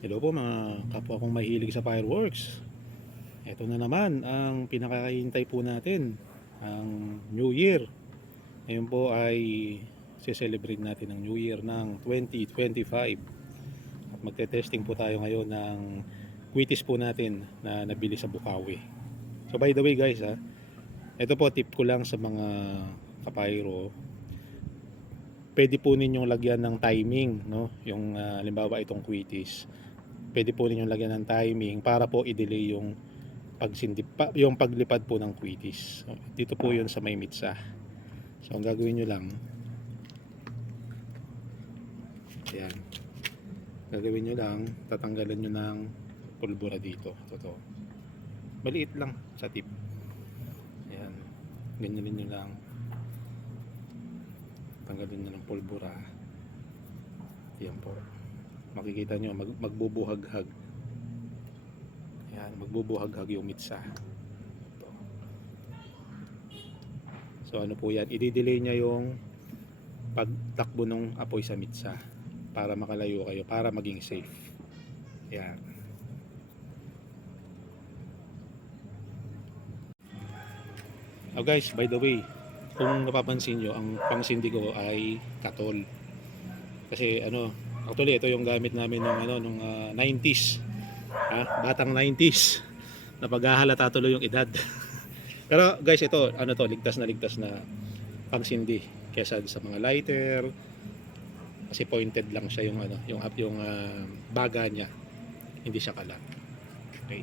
Hello po mga kapwa kong mahilig sa fireworks. Ito na naman ang pinakahihintay po natin, ang New Year. Ngayon po ay celebrate natin ang New Year ng 2025. At magte-testing po tayo ngayon ng quitis po natin na nabili sa Bukawi. So by the way guys, ito po tip ko lang sa mga kapayro. Pwede po ninyong lagyan ng timing, no? Yung halimbawa itong quitis, pwede po ninyong lagyan ng timing para po i-delay yung yung paglipad po ng quitis. So, dito po yun sa may mitsa. So ang gagawin nyo lang, ayan, gagawin nyo lang, tatanggalan nyo ng pulbura dito. Totoo, maliit lang sa tip. Ayan, ganyan nyo lang, tanggalin nyo ng pulbura. Ayan po, makikita nyo magbubuhaghag. Ayan, magbubuhaghag yung mitsa. Ito. So ano po yan, i-delay nya yung pagtakbo ng apoy sa mitsa para makalayo kayo, para maging safe. Ayan. Oh guys, by the way, kung napapansin nyo, ang pangsindi ko ay katol. Kasi actually ito yung gamit namin nung 90s. Batang 90s. Napaghahalata tuloy yung edad. Pero guys, ito ligtas na pangsindi kaysa sa mga lighter. Kasi pointed lang siya yung baga niya. Hindi siya kalat. Okay.